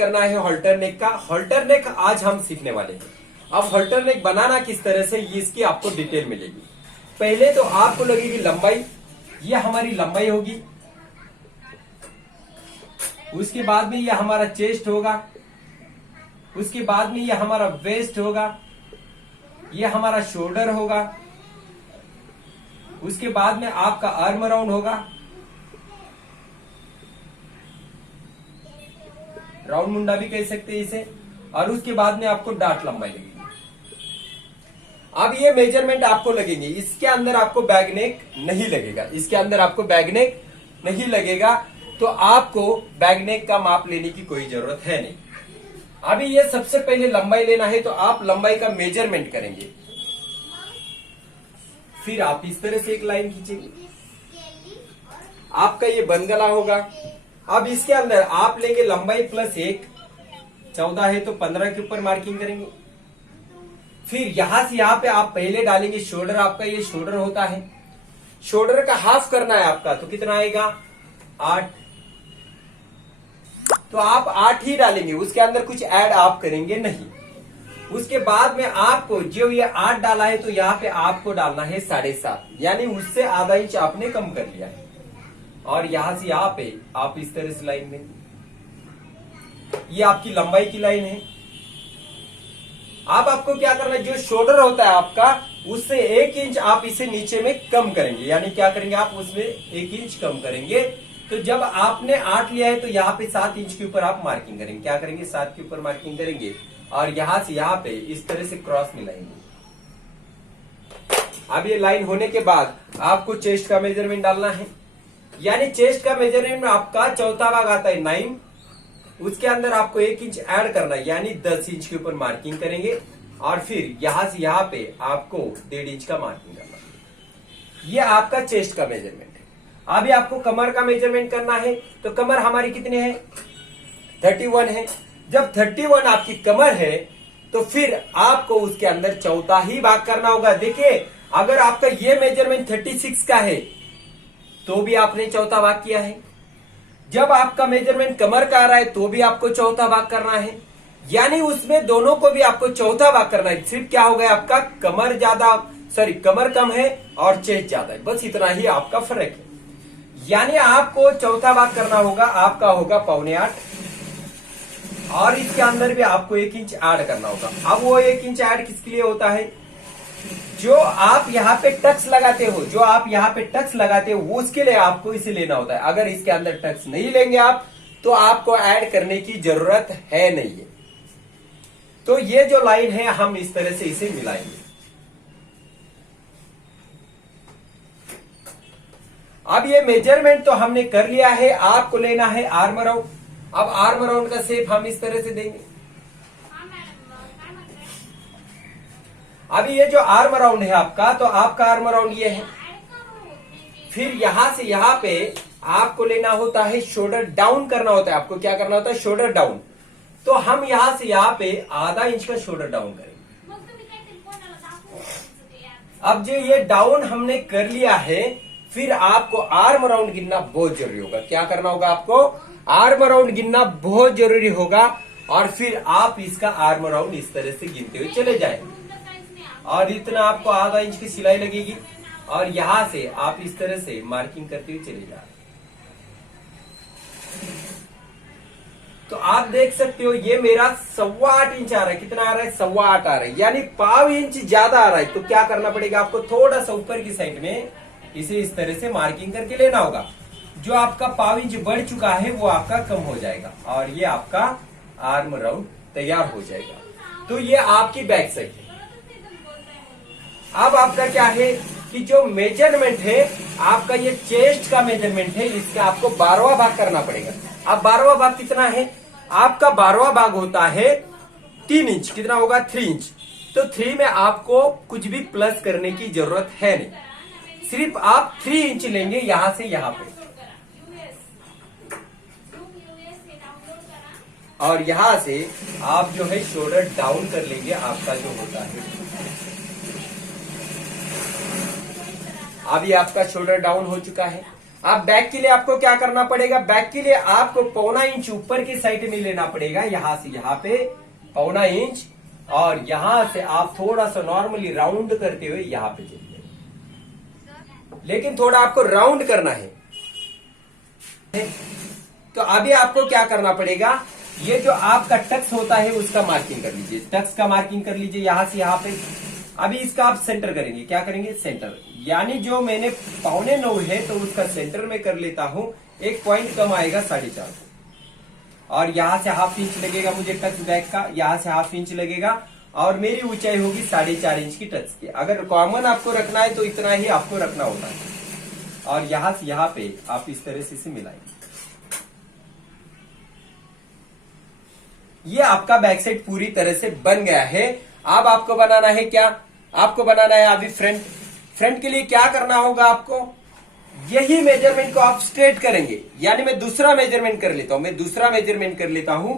करना है halter neck का। हॉल्टर नेक आज हम सीखने वाले हैं। अब हॉल्टर नेक बनाना किस तरह से, इसकी आपको डिटेल मिलेगी। पहले तो आपको लगेगी लंबाई, ये हमारी लंबाई होगी। उसके बाद में ये हमारा चेस्ट होगा, उसके बाद में ये हमारा वेस्ट होगा, ये हमारा शोल्डर होगा, उसके बाद में आपका आर्म राउंड होगा, राउंड मुंडा भी कह सकते हैं इसे, और उसके बाद में आपको डाट लंबाई लगेगी। अब ये मेजरमेंट आपको लगेंगे। इसके अंदर आपको बैग नेक नहीं लगेगा, इसके अंदर आपको बैग नेक नहीं लगेगा, तो आपको बैग नेक का माप लेने की कोई जरूरत है नहीं। अभी ये सबसे पहले लंबाई लेना है, तो आप लंबाई का मेजरमेंट करेंगे, फिर आप इस तरह से एक लाइन खींचेंगे, आपका ये बंद गला होगा। अब इसके अंदर आप लेंगे लंबाई प्लस 1, 14 है तो 15 के ऊपर मार्किंग करेंगे। फिर यहां से यहां पे आप पहले डालेंगे शोल्डर, आपका ये शोल्डर होता है, शोल्डर का हाफ करना है आपका, तो कितना आएगा 8, तो आप 8 ही डालेंगे, उसके अंदर कुछ ऐड आप करेंगे नहीं। उसके बाद में आपको जो ये 8 डाला है, तो यहाँ पे आपको डालना है 7.5, यानी उससे आधा इंच आपने कम कर लिया है। और यहां से यहाँ पे आप इस तरह से लाइन देंगे, ये आपकी लंबाई की लाइन है। अब आपको क्या करना है, जो शोल्डर होता है आपका, उससे 1 इंच आप इसे नीचे में कम करेंगे, यानी क्या करेंगे आप उसमें 1 इंच कम करेंगे। तो जब आपने 8 लिया है, तो यहाँ पे 7 इंच के ऊपर आप मार्किंग करेंगे, क्या करेंगे 7 के ऊपर मार्किंग करेंगे, और यहां से यहां पे इस तरह से क्रॉस मिलाएंगे। अब ये लाइन होने के बाद आपको चेस्ट का मेजरमेंट डालना है, यानी चेस्ट का मेजरमेंट में आपका चौथा भाग आता है 9, उसके अंदर आपको 1 इंच ऐड करना है, यानी 10 इंच के ऊपर मार्किंग करेंगे, और फिर यहां से यहां पे आपको 1.5 इंच का मार्किंग करना है। ये आपका चेस्ट का मेजरमेंट है। अभी आपको कमर का मेजरमेंट करना है, तो कमर हमारी कितनी है 31 है। जब 31 आपकी कमर है, तो फिर आपको उसके अंदर चौथा ही भाग करना होगा। देखिए, अगर आपका ये मेजरमेंट 36 का है, तो भी आपने चौथा भाग किया है। जब आपका मेजरमेंट कमर का आ रहा है, तो भी आपको चौथा भाग करना है, यानी उसमें दोनों को भी आपको चौथा भाग करना है। सिर्फ क्या हो गया आपका, कमर कम है और चेस्ट ज्यादा है, बस इतना ही आपका फर्क है। यानी आपको चौथा भाग करना होगा, आपका होगा 7.25, और इसके अंदर भी आपको 1 इंच ऐड करना होगा। अब वो 1 इंच ऐड किसके लिए होता है, जो आप यहाँ पे टक्स लगाते हो, वो उसके लिए आपको इसे लेना होता है। अगर इसके अंदर टक्स नहीं लेंगे आप, तो आपको ऐड करने की जरूरत है नहीं है। तो ये जो लाइन है, हम इस तरह से इसे मिलाएंगे। अब ये मेजरमेंट तो हमने कर लिया है, आपको लेना है आर्म राउंड। अब आर्म राउंड का शेप हम इस तरह से देंगे। अभी ये जो आर्म राउंड है आपका, तो आपका आर्म राउंड ये है। फिर यहां से यहां पे आपको लेना होता है शोल्डर डाउन करना होता है। आपको क्या करना होता है, शोल्डर डाउन। तो हम यहां से यहां पे आधा इंच का शोल्डर डाउन करेंगे। अब जो ये डाउन हमने कर लिया है, फिर आपको आर्म राउंड गिनना बहुत जरूरी होगा। क्या करना होगा आपको, आर्म राउंड गिनना बहुत जरूरी होगा। और फिर आप इसका आर्म राउंड इस तरह से गिनते हुए चले जाएंगे, और इतना आपको आधा इंच की सिलाई लगेगी, और यहां से आप इस तरह से मार्किंग करते हुए चले जा रहे हैं। तो आप देख सकते हो, ये मेरा 8.25 इंच आ रहा है। कितना आ रहा है, 8.25 आ रहा है, यानी 0.5 इंच ज्यादा आ रहा है। तो क्या करना पड़ेगा आपको, थोड़ा सा ऊपर की साइड में इसे इस तरह से मार्किंग करके लेना होगा। जो आपका 0.5 इंच बढ़ चुका है, वो आपका कम हो जाएगा, और ये आपका आर्म राउंड तैयार हो जाएगा। तो ये आपकी बैक साइड है। अब आपका क्या है कि जो मेजरमेंट है आपका, ये चेस्ट का मेजरमेंट है, इसका आपको 12वां भाग करना पड़ेगा। अब 12वां भाग कितना है आपका, 12वां भाग होता है 3 इंच। कितना होगा, 3 इंच। तो 3 में आपको कुछ भी प्लस करने की जरूरत है नहीं, सिर्फ आप 3 इंच लेंगे यहां से यहां पे, और यहां से आप जो है शोल्डर डाउन कर लेंगे आपका जो होता है। अभी आपका शोल्डर डाउन हो चुका है। आप बैक के लिए आपको क्या करना पड़ेगा, बैक के लिए आपको 1.25 इंच ऊपर की साइड में लेना पड़ेगा, यहां से यहां पे 1.25 इंच, और यहां से आप थोड़ा सा नॉर्मली राउंड करते हुए यहां पे चलिए, लेकिन थोड़ा आपको राउंड करना है। तो अभी आपको क्या करना पड़ेगा, ये जो आपका टक्स होता है उसका मार्किंग कर लीजिए, टक्स का मार्किंग कर लीजिए यहां से यहां पे। अभी इसका आप सेंटर करेंगे, क्या करेंगे, सेंटर, यानी जो मैंने 8.25 है तो उसका सेंटर में कर लेता हूं, एक पॉइंट कम आएगा 4.5, और यहां से 1/2 इंच लगेगा मुझे टक्स बैक का, यहां से 1/2 इंच लगेगा, और मेरी ऊंचाई होगी 4.5 इंच की टक्स की। अगर कॉमन आपको रखना है तो इतना ही आपको रखना होता है, और यहां से यहां पे आप इस तरह से इसे मिलाएंगे। ये आपका बैक साइड पूरी तरह से बन गया है। अब आपको बनाना है क्या, आपको बनाना है अभी फ्रंट। फ्रंट के लिए क्या करना होगा आपको, यही मेजरमेंट को आप स्ट्रेट करेंगे, यानी मैं दूसरा मेजरमेंट कर लेता हूं,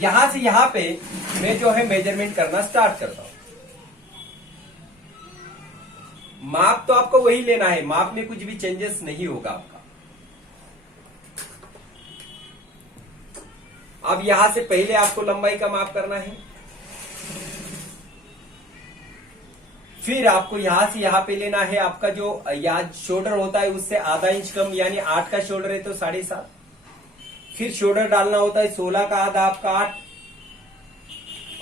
यहां से यहां पे मैं जो है मेजरमेंट करना स्टार्ट करता हूं। माप तो आपको वही लेना है, माप में कुछ भी चेंजेस नहीं होगा आपका। अब यहां से पहले आपको लंबाई का माप करना है, फिर आपको यहां से यहां पे लेना है आपका जो यहाँ शोल्डर होता है उससे ½ इंच कम, यानी 8 का शोल्डर है तो 7.5, फिर शोल्डर डालना होता है 16 का आधा आपका 8,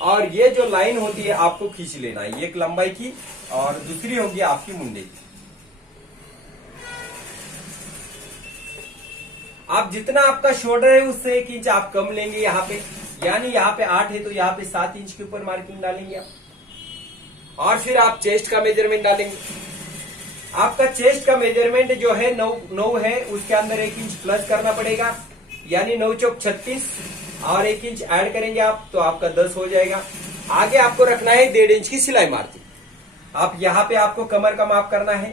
और ये जो लाइन होती है आपको खींच लेना है, एक लंबाई की और दूसरी होगी आपकी मुंडे की। आप जितना आपका शोल्डर है उससे 1 इंच आप कम लेंगे यहाँ पे, यानी यहाँ पे 8 है तो यहाँ पे 7 इंच के ऊपर मार्किंग डालेंगे आप, और फिर आप चेस्ट का मेजरमेंट डालेंगे। आपका चेस्ट का मेजरमेंट जो है 9 है, उसके अंदर 1 इंच प्लस करना पड़ेगा, यानी 9 चौक 36, और 1 इंच ऐड करेंगे आप तो आपका 10 हो जाएगा। आगे आपको रखना है 1.5 इंच की सिलाई मार्जिन। आप यहाँ पे आपको कमर का माप करना है,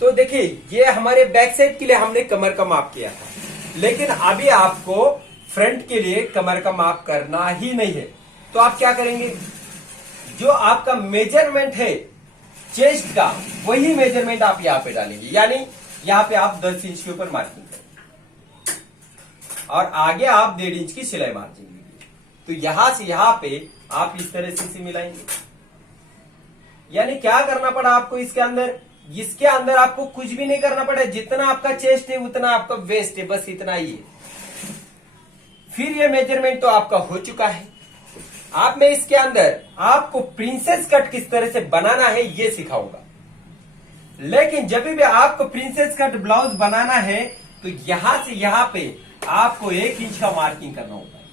तो देखिए ये हमारे बैक साइड के लिए हमने कमर का माप किया था, लेकिन अभी आपको फ्रंट के लिए कमर का माप करना ही नहीं है। तो आप क्या करेंगे, जो आपका मेजरमेंट है चेस्ट का वही मेजरमेंट आप यहाँ पे डालेंगे, यानी यहाँ पे आप 10 इंच के ऊपर मार्किंग करेंगे, और आगे आप 1.5 इंच की सिलाई मार्जिन लीजिए। तो यहां से यहां पे आप इस तरह से मिलाएंगे। यानी क्या करना पड़ा आपको इसके अंदर आपको कुछ भी नहीं करना पड़ा, जितना आपका चेस्ट है उतना आपका वेस्ट है, बस इतना ही है। फिर ये मेजरमेंट तो आपका हो चुका है। आप मैं इसके अंदर आपको प्रिंसेस कट किस तरह से बनाना है ये सिखाऊंगा, लेकिन जब भी आपको प्रिंसेस कट ब्लाउज बनाना है तो यहां से यहां पे आपको 1 इंच का मार्किंग करना होता है।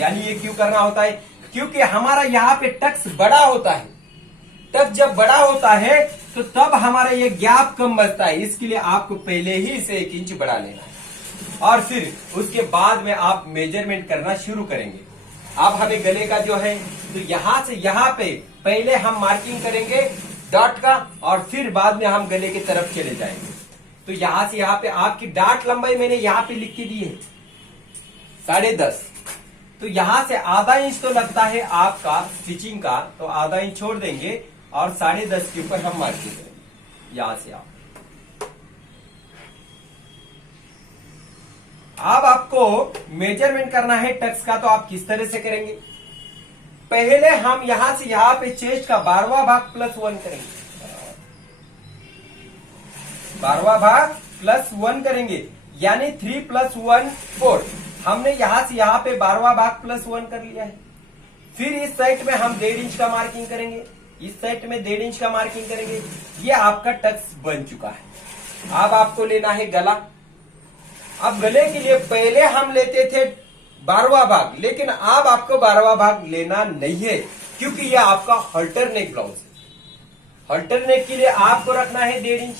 यानी ये क्यों करना होता है, क्योंकि हमारा यहाँ पे टक्स बड़ा होता है, टक्स जब बड़ा होता है तो तब हमारा ये गैप कम बचता है, इसके लिए आपको पहले ही इसे 1 इंच बढ़ा लेना है, और फिर उसके बाद में आप मेजरमेंट करना शुरू करेंगे। अब हमें गले का जो है तो यहां से यहां पे पहले हम मार्किंग करेंगे डॉट का, और फिर बाद में हम गले की तरफ चले जाएंगे। तो यहां से यहां पे आपकी डाट लंबाई मैंने यहां पे लिख के दी है 10.5, तो यहां से ½ इंच तो लगता है आपका स्टिचिंग का, तो ½ इंच छोड़ देंगे और 10.5 के ऊपर हम मार्किंग करेंगे। यहां से आप अब आपको मेजरमेंट करना है टक्स का, तो आप किस तरह से करेंगे, पहले हम यहां से यहां पे चेस्ट का 12वां भाग +1 करेंगे, 12वां भाग +1 करेंगे, यानी 3 + 1 4। हमने यहां से यहां पे 12वां भाग +1 कर लिया है। फिर इस साइड में हम 1.5 इंच का मार्किंग करेंगे, इस साइड में 1.5 इंच का मार्किंग करेंगे। ये आपका टक्स बन चुका है। अब आपको लेना है गला। अब गले के लिए पहले हम लेते थे 12वां भाग, लेकिन अब आपको 12वां भाग लेना नहीं है, क्योंकि यह आपका हल्टर नेक ब्लाउज है। हल्टर नेक के लिए आपको रखना है 1.5 इंच,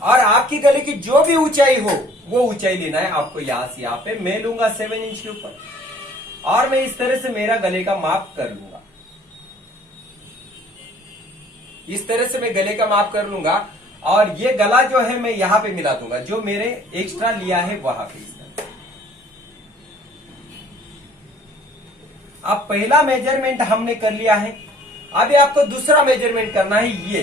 और आपकी गले की जो भी ऊंचाई हो वो ऊंचाई लेना है आपको। यहां से यहां पे मैं लूंगा 7 इंच के ऊपर, और मैं इस तरह से मेरा गले का माप कर लूंगा। इस तरह से मैं गले का माप कर लूंगा, और ये गला जो है मैं यहां पे मिला दूंगा, जो मेरे एक्स्ट्रा लिया है वहां पे। अब पहला मेजरमेंट हमने कर लिया है, अभी आपको दूसरा मेजरमेंट करना है।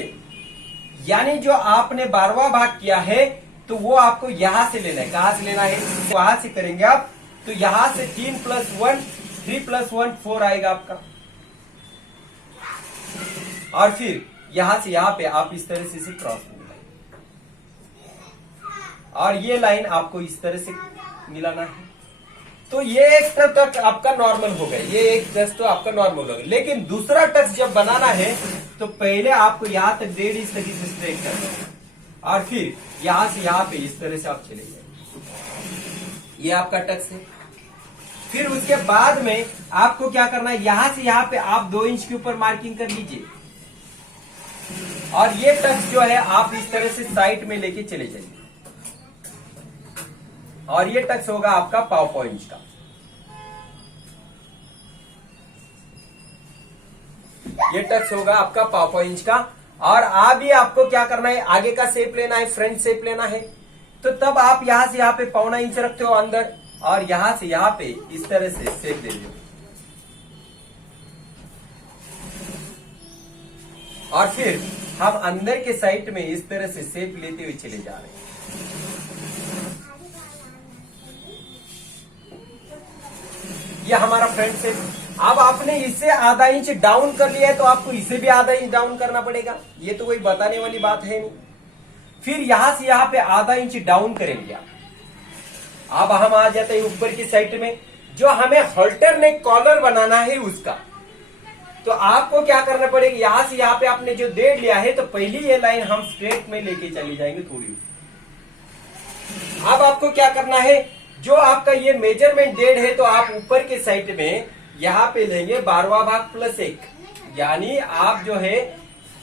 यानी जो आपने 12वां भाग किया है तो वो आपको यहां से लेना है। कहां से लेना है? वहां से करेंगे आप, तो यहां से 3 + 1 3 + 1 4 आएगा आपका। और फिर यहां से यहां पे आप इस तरह से इसे क्रॉस मिलाएंगे और ये लाइन आपको इस तरह से मिलाना है। तो ये एक टच आपका नॉर्मल हो गया, ये एक टच तो आपका नॉर्मल हो गया। लेकिन दूसरा टच जब बनाना है तो पहले आपको यहां तक 1.5 इंच तक इसे स्ट्रेट करना है और फिर यहां से यहां पे इस तरह से आप चले जाएंगे। ये आपका टच है। फिर उसके बाद में आपको क्या करना है, यहां से यहां पे आप 2 इंच के ऊपर मार्किंग कर लीजिए और ये टच जो है आप इस तरह से साइड में लेके चले जाइए और ये टच होगा आपका 1.5 इंच का। ये टच होगा आपका 1.5 इंच का। और अभी आपको क्या करना है, आगे का शेप लेना है, फ्रंट शेप लेना है। तो तब आप यहां से यहां पे 1.25 इंच रखते हो अंदर और यहां से यहां पे इस तरह से शेप दे दो और फिर हम अंदर के साइड में इस तरह से शेप लेते हुए चले जा रहे हैं। ये हमारा फ्रंट शेप। अब आपने इसे आधा इंच डाउन कर लिया है तो आपको इसे भी आधा इंच डाउन करना पड़ेगा, ये तो कोई बताने वाली बात है नहीं। फिर यहां से यहां पे आधा इंच डाउन करेंगे आप। अब हम आ जाते हैं ऊपर की साइड में, जो हमें हॉल्टर नेक कॉलर बनाना है उसका। तो आपको क्या करना पड़ेगा, यहां से यहां पे आपने जो 1.5 लिया है तो पहली ये लाइन हम स्ट्रेट में लेके चली जाएंगे थोड़ी। अब आपको क्या करना है, जो आपका ये मेजरमेंट 1.5 है तो आप ऊपर के साइड में यहां पे लेंगे 12वां भाग +1, यानी आप जो है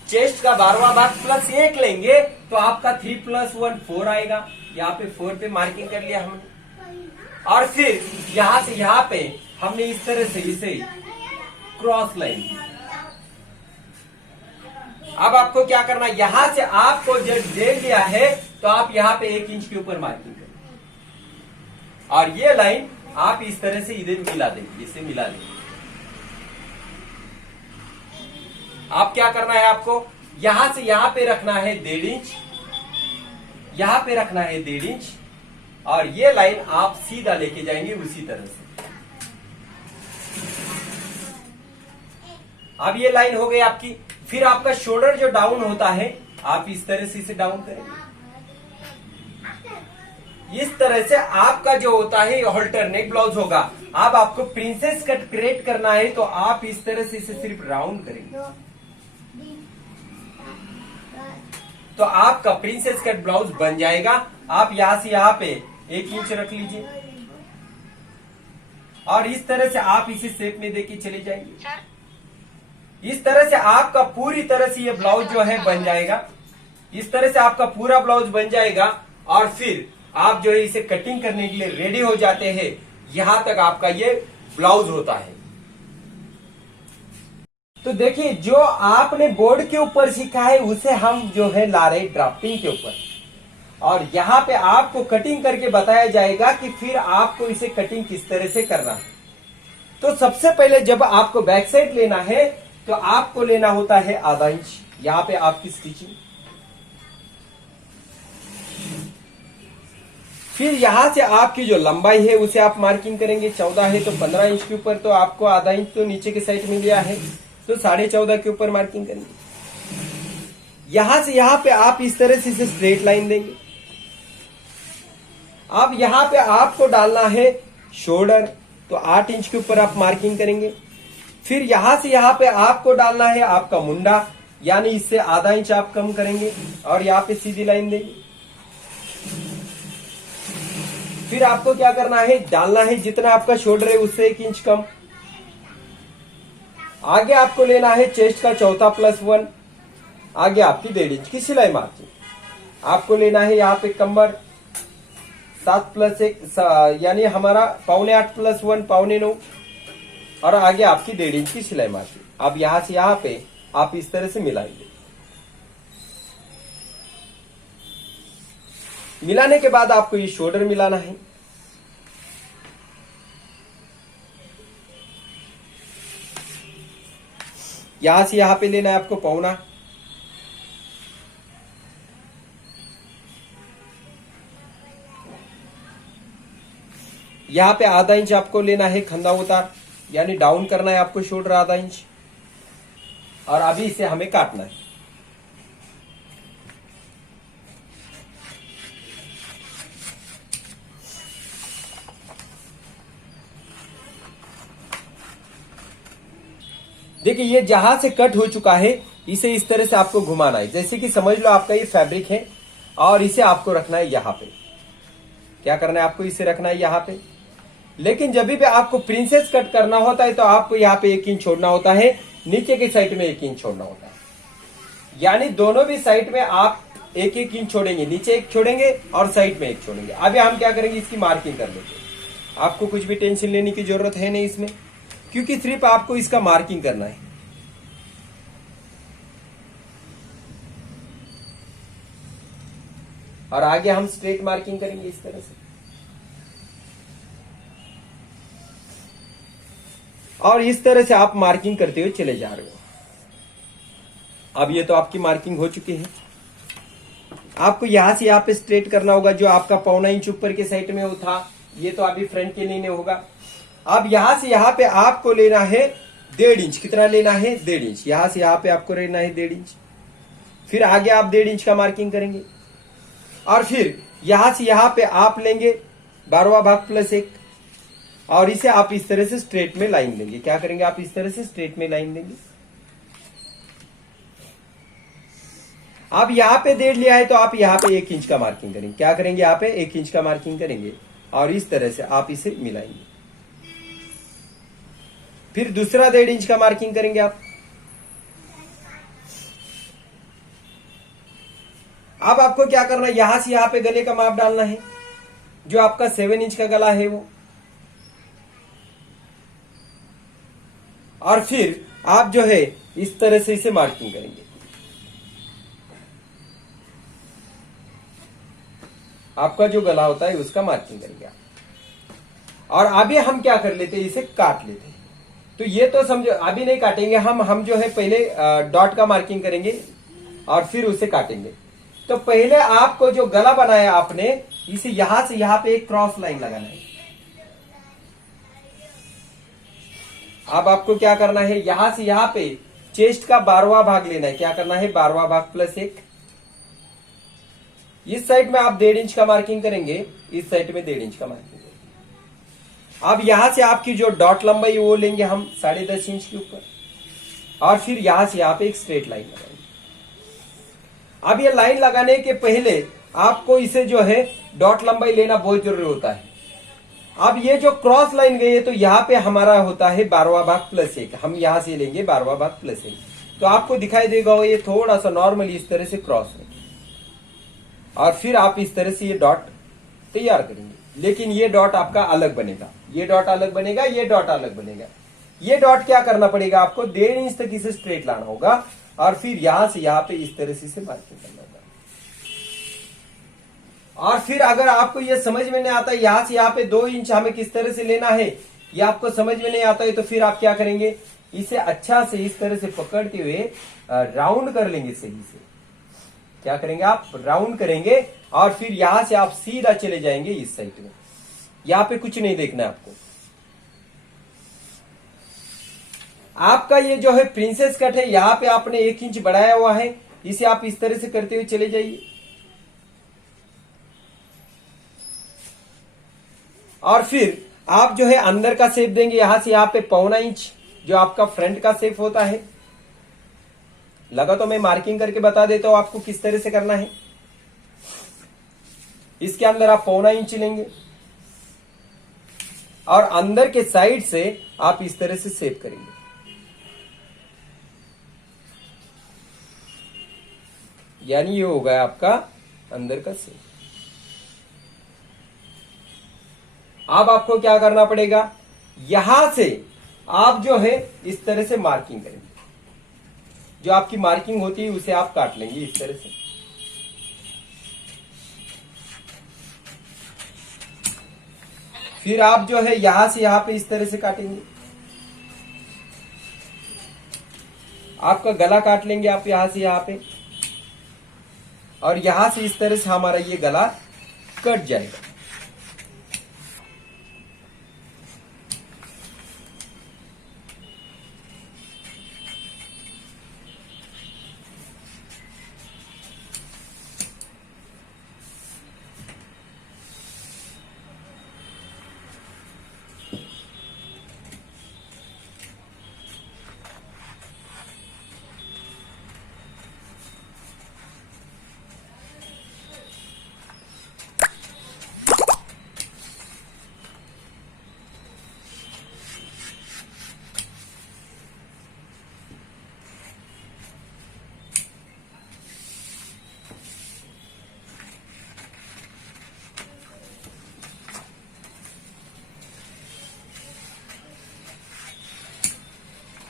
चेस्ट का 12वां भाग +1 लेंगे तो आपका 3 + 1 4 आएगा। यहाँ पे 4 पे मार्किंग कर लिया हमने और फिर यहां से यहां पे हमने इस तरह से इसे क्रॉस लाइन। अब आपको क्या करना है, यहां से आपको जब दे लिया है तो आप यहां पे 1 इंच के ऊपर मार्किंग करें और ये लाइन आप इस तरह से इधर मिला देंगे, इसे मिला देंगे। आप क्या करना है, आपको यहां से यहां पे रखना है 1.5 इंच, यहां पे रखना है 1.5 इंच और ये लाइन आप सीधा लेके जाएंगे उसी तरह से। अब ये लाइन हो गई आपकी। फिर आपका शोल्डर जो डाउन होता है आप इस तरह से इसे डाउन करेंगे। इस तरह से आपका जो होता है हॉल्टर नेक ब्लाउज होगा। अब आपको प्रिंसेस कट क्रिएट करना है तो आप इस तरह से इसे सिर्फ राउंड करेंगे तो आपका प्रिंसेस कट ब्लाउज बन जाएगा। आप यहां से यहां पे 1 इंच रख लीजिए और इस तरह से आप इसे शेप में देके चले जाएंगे। इस तरह से आपका पूरी तरह से ये ब्लाउज जो है बन जाएगा। इस तरह से आपका पूरा ब्लाउज बन जाएगा और फिर आप जो है इसे कटिंग करने के लिए रेडी हो जाते हैं। यहां तक आपका ये ब्लाउज होता है। तो देखिए, जो आपने बोर्ड के ऊपर सीखा है उसे हम जो है ला रहे ड्राफ्टिंग के ऊपर और यहाँ पे आपको कटिंग करके बताया जाएगा कि फिर आपको इसे कटिंग किस तरह से करना है। तो सबसे पहले जब आपको बैक साइड लेना है तो आपको लेना होता है आधा इंच। यहाँ पे आपकी स्टिचिंग, फिर यहां से आपकी जो लंबाई है उसे आप मार्किंग करेंगे। 14 है तो 15 इंच के ऊपर, तो आपको आधा इंच तो नीचे के साइड में लिया है तो 14.5 के ऊपर मार्किंग करेंगे। यहां से यहां पे आप इस तरह से इसे स्ट्रेट लाइन देंगे। अब यहां पे आपको डालना है शोल्डर, तो 8 इंच के ऊपर आप मार्किंग करेंगे। फिर यहां से यहां पे आपको डालना है आपका मुंडा, यानी इससे आधा इंच आप कम करेंगे और यहाँ पे सीधी लाइन देंगे। फिर आपको क्या करना है, डालना है जितना आपका शोल्डर है उससे 1 इंच कम। आगे आपको लेना है चेस्ट का 4था +1, आगे आपकी 1.5 इंच की सिलाई मार्जिन। आपको लेना है यहाँ पे कमर 7 + 1 यानी हमारा 7.25 + 1 9.25 और आगे आपकी 1.5 इंच की सिलाई मार्जिन। अब यहां से यहां पे आप इस तरह से मिलाएंगे। मिलाने के बाद आपको ये शोल्डर मिलाना है। यहां से यहां पे लेना है आपको 1.25, यहाँ पे आधा इंच आपको लेना है खंदा उतार, यानी डाउन करना है आपको शोल्डर आधा इंच, और अभी इसे हमें काटना है। देखिए ये जहां से कट हो चुका है इसे इस तरह से आपको घुमाना है, जैसे कि समझ लो आपका ये फैब्रिक है और इसे आपको रखना है यहां पे। क्या करना है आपको, इसे रखना है यहां पे। लेकिन जब भी आपको प्रिंसेस कट करना होता है तो आपको यहाँ पे 1 इंच छोड़ना होता है, नीचे की साइड में 1 इंच छोड़ना होता है, यानी दोनों भी साइड में आप 1-1 इंच छोड़ेंगे, नीचे 1 छोड़ेंगे और साइड में 1 छोड़ेंगे। अभी हम क्या करेंगे, इसकी मार्किंग कर लेंगे। आपको कुछ भी टेंशन लेने की जरूरत है नहीं इसमें, क्योंकि सिर्फ आपको इसका मार्किंग करना है। और आगे हम स्ट्रेट मार्किंग करेंगे इस तरह से। और इस तरह से आप मार्किंग करते हुए चले जा रहे हो। अब ये तो आपकी मार्किंग हो चुकी है। आपको यहां से यहां पे स्ट्रेट करना होगा, जो आपका 1.25 इंच ऊपर के साइड में वो था, ये तो अभी फ्रंट के लिए होगा। अब यहां से यहां पे आपको लेना है 1.5 इंच। कितना लेना है, 1.5 इंच। यहां से यहां पे आपको लेना है 1.5 इंच। फिर आगे आप 1.5 इंच का मार्किंग करेंगे, और फिर यहां से यहां पे आप लेंगे 12वां भाग प्लस 1, और इसे आप इस तरह से स्ट्रेट में लाइन लेंगे। क्या करेंगे आप, इस तरह से स्ट्रेट में लाइन लेंगे। आप यहां पे 1.5 लिया है तो आप यहां पे 1 इंच का मार्किंग करेंगे। क्या करेंगे, यहाँ पे 1 इंच का मार्किंग करेंगे और इस तरह से आप इसे मिलाएंगे। फिर दूसरा 1.5 इंच का मार्किंग करेंगे आप। अब आपको क्या करना है, यहां से यहां पे गले का माप डालना है, जो आपका 7 इंच का गला है वो। और फिर आप जो है इस तरह से इसे मार्किंग करेंगे। आपका जो गला होता है उसका मार्किंग करेंगे आप। और अभी हम क्या कर लेते हैं, इसे काट लेते हैं। तो ये तो समझो, अभी नहीं काटेंगे हम जो है पहले डॉट का मार्किंग करेंगे और फिर उसे काटेंगे। तो पहले आपको जो गला बनाया आपने, इसे यहां से यहां पे एक क्रॉस लाइन लगाना है। अब आपको क्या करना है, यहां से यहां पे चेस्ट का 12वां भाग लेना है। क्या करना है, 12वां भाग प्लस 1। इस साइड में आप 1.5 इंच का मार्किंग करेंगे, इस साइड में 1.5 इंच का मार्किंग करेंगे। अब यहां से आपकी जो डॉट लंबाई वो लेंगे हम 10.5 इंच के ऊपर, और फिर यहां से यहां पे एक स्ट्रेट लाइन लगाएंगे। अब ये लाइन लगाने के पहले आपको इसे जो है डॉट लंबाई लेना बहुत जरूरी होता है। अब ये जो क्रॉस लाइन गई है तो यहाँ पे हमारा होता है 12वां भाग प्लस 1। हम यहां से लेंगे 12वां भाग प्लस 1। तो आपको दिखाई देगा ये थोड़ा सा नॉर्मली इस तरह से क्रॉस है, और फिर आप इस तरह से ये डॉट तैयार करेंगे। लेकिन ये डॉट आपका अलग बनेगा, ये डॉट अलग बनेगा, ये डॉट अलग बनेगा। ये डॉट क्या करना पड़ेगा आपको, 1.5 इंच तक इसे स्ट्रेट लाना होगा, और फिर यहां से यहां पे इस तरह से मार्किंग करना होगा। और फिर अगर आपको ये समझ में नहीं आता यहां से यहां पे 2 इंच हमें किस तरह से लेना है, ये आपको समझ में नहीं आता है, तो फिर आप क्या करेंगे, इसे अच्छा से इस तरह से पकड़ते हुए राउंड कर लेंगे सही से। क्या करेंगे आप, राउंड करेंगे, और फिर यहां से आप सीधा चले जाएंगे इस साइड में। यहां पे कुछ नहीं देखना है आपको। आपका ये जो है प्रिंसेस कट है, यहां पे आपने 1 इंच बढ़ाया हुआ है, इसे आप इस तरह से करते हुए चले जाइए। और फिर आप जो है अंदर का शेप देंगे, यहां से यहां पे 1.25 इंच जो आपका फ्रंट का शेप होता है लगा, तो मैं मार्किंग करके बता देता हूं आपको किस तरह से करना है। इसके अंदर आप 1.25 इंच लेंगे और अंदर के साइड से आप इस तरह से शेप करेंगे। यानी ये होगा आपका अंदर का शेप। अब आपको क्या करना पड़ेगा, यहां से आप जो है इस तरह से मार्किंग करेंगे। जो आपकी मार्किंग होती है उसे आप काट लेंगे इस तरह से। फिर आप जो है यहां से यहां पे इस तरह से काटेंगे। आपका गला काट लेंगे आप यहां से यहां पे, और यहां से इस तरह से हमारा ये गला कट जाएगा।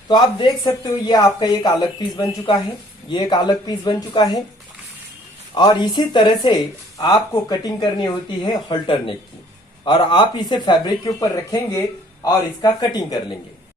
तो आप देख सकते हो ये आपका एक अलग पीस बन चुका है, ये एक अलग पीस बन चुका है। और इसी तरह से आपको कटिंग करनी होती है हॉल्टर नेक की, और आप इसे फैब्रिक के ऊपर रखेंगे और इसका कटिंग कर लेंगे।